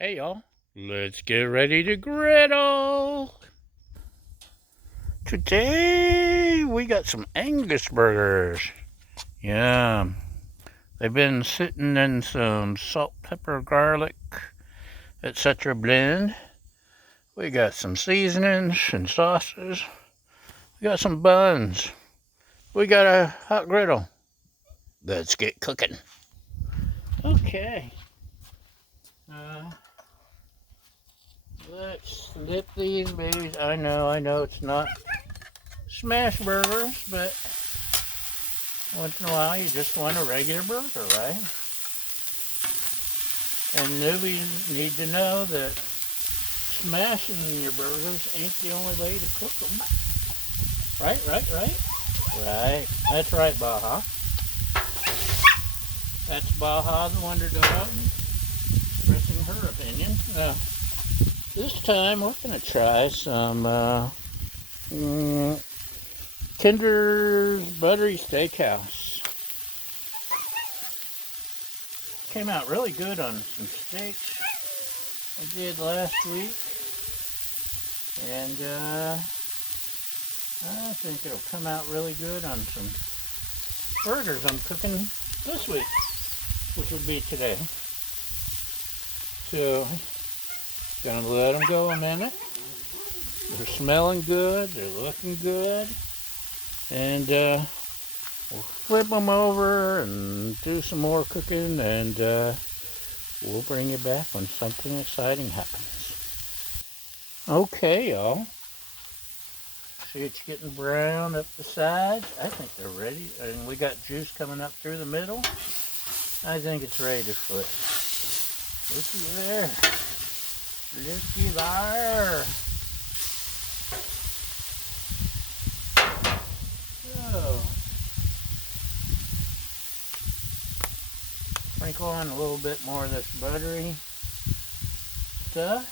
Hey y'all, let's get ready to griddle. Today we got some Angus burgers. Yum. They've been sitting in some salt, pepper, garlic, etc. blend. We got some seasonings and sauces. We got some buns. We got a hot griddle. Let's get cooking. Okay. Let's slip these babies. I know it's not smash burgers, but once in a while you just want a regular burger, right? And newbies need to know that smashing your burgers ain't the only way to cook them. Right? Right. That's right, Baja. That's Baja the Wonder Dog expressing her opinion. This time we're going to try some Kinder's Buttery Steakhouse. Came out really good on some steaks I did last week. And I think it'll come out really good on some burgers I'm cooking this week, which would be today. So, gonna let them go a minute. They're smelling good, they're looking good. And we'll flip them over and do some more cooking, and we'll bring you back when something exciting happens. Okay, y'all. See, it's getting brown up the sides. I think they're ready. And we got juice coming up through the middle. I think it's ready to flip. Looky there. Looky there. So, sprinkle on a little bit more of this buttery stuff.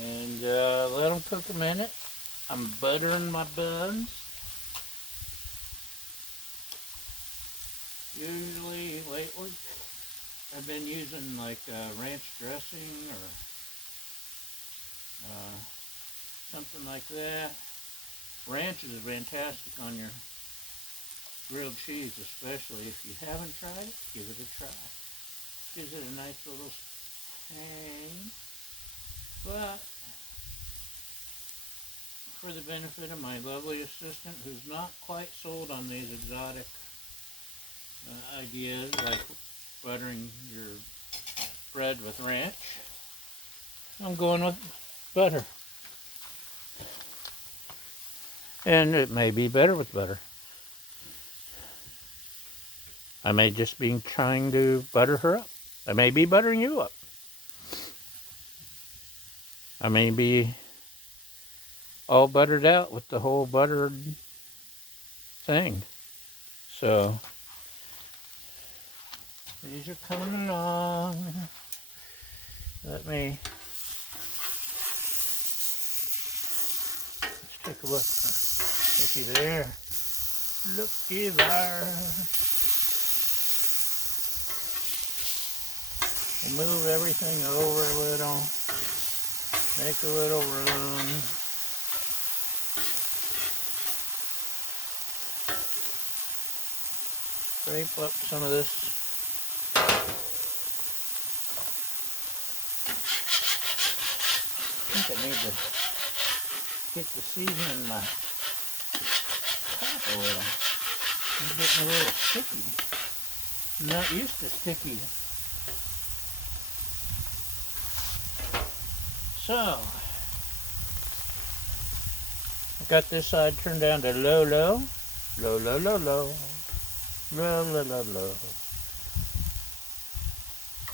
And let them cook a minute. I'm buttering my buns. Usually, lately, I've been using like ranch dressing or something like that. Ranch is fantastic on your grilled cheese, especially if you haven't tried it. Give it a try. Gives it a nice little tang. But for the benefit of my lovely assistant, who's not quite sold on these exotic ideas like buttering your bread with ranch, I'm going with butter. And it may be better with butter. I may just be trying to butter her up. I may be buttering you up. I may be all buttered out with the whole buttered thing. So, these are coming along. Let's take a look. Looky there. Looky there. We'll move everything over a little. Make a little room. Scrape up some of this. I think I need to get the seasoning in my top a little. I'm getting a little sticky. I'm not used to sticky. So, I've got this side turned down to low. Low.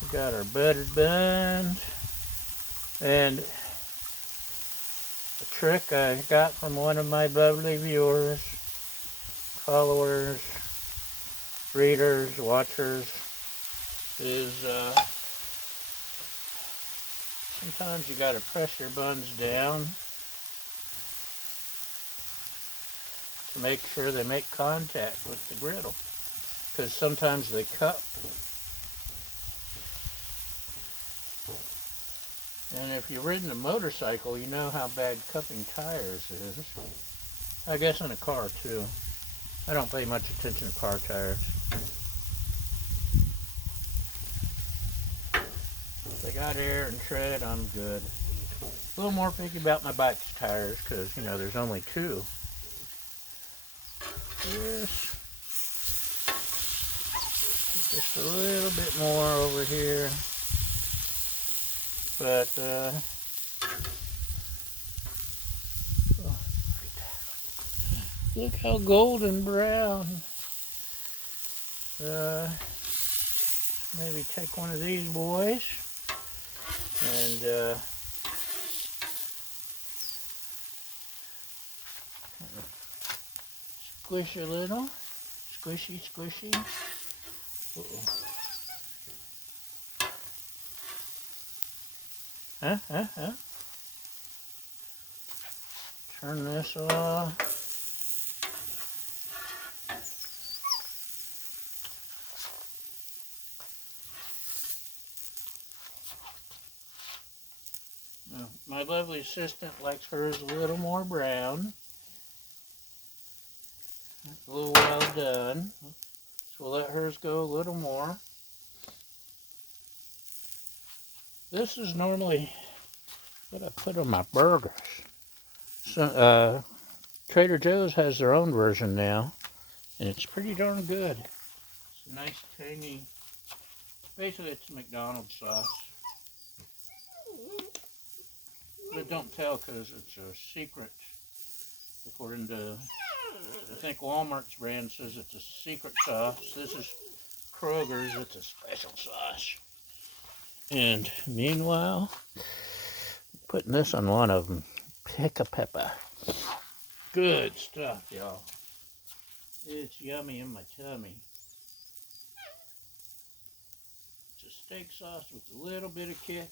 We got our buttered buns. And a trick I got from one of my lovely viewers, followers, readers, watchers, is sometimes you gotta press your buns down to make sure they make contact with the griddle. because sometimes they cup. And if you've ridden a motorcycle, you know how bad cupping tires is. I guess in a car too. I don't pay much attention to car tires. If they got air and tread, I'm good. A little more picky about my bike's tires because, you know, there's only two. Just a little bit more over here. But, look how golden brown. Maybe take one of these boys and squish a little. Squishy, squishy. Uh-oh. Huh? Turn this off. Now, my lovely assistant likes hers a little more brown. That's a little well done. So we'll let hers go a little more. This is normally what I put on my burgers. So, Trader Joe's has their own version now, and it's pretty darn good. It's a nice tangy, basically it's McDonald's sauce. But don't tell because it's a secret, according to, I think Walmart's brand says it's a secret sauce. This is Kroger's, it's a special sauce. And meanwhile, putting this on one of them. Pickapeppa. Good stuff, y'all. It's yummy in my tummy. It's a steak sauce with a little bit of kick.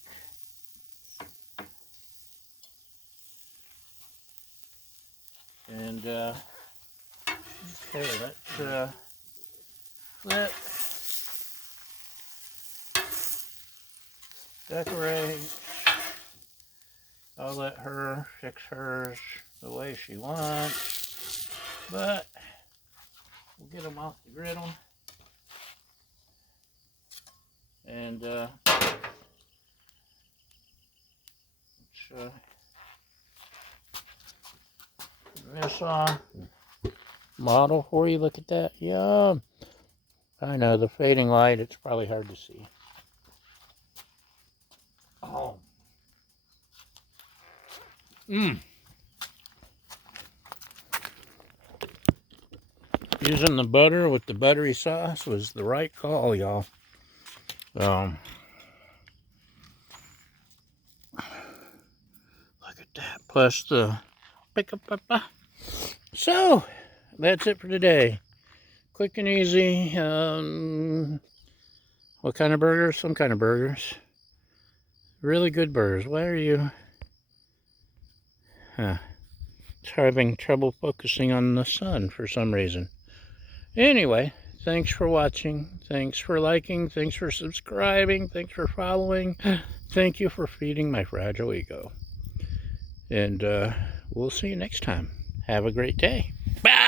And, okay, let's, flip. Decorate. I'll let her fix hers the way she wants, but we'll get them off the griddle. And let's put this on. Model for you, look at that. Yum. I know, the fading light, it's probably hard to see. Oh. Using the butter with the buttery sauce was the right call, y'all. Look at that. Plus the Pickapeppa. So, that's it for today. Quick and easy. What kind of burgers? Some kind of burgers. Really good burgers. Why are you... It's having trouble focusing on the sun for some reason. Anyway, thanks for watching. Thanks for liking. Thanks for subscribing. Thanks for following. Thank you for feeding my fragile ego. And we'll see you next time. Have a great day. Bye!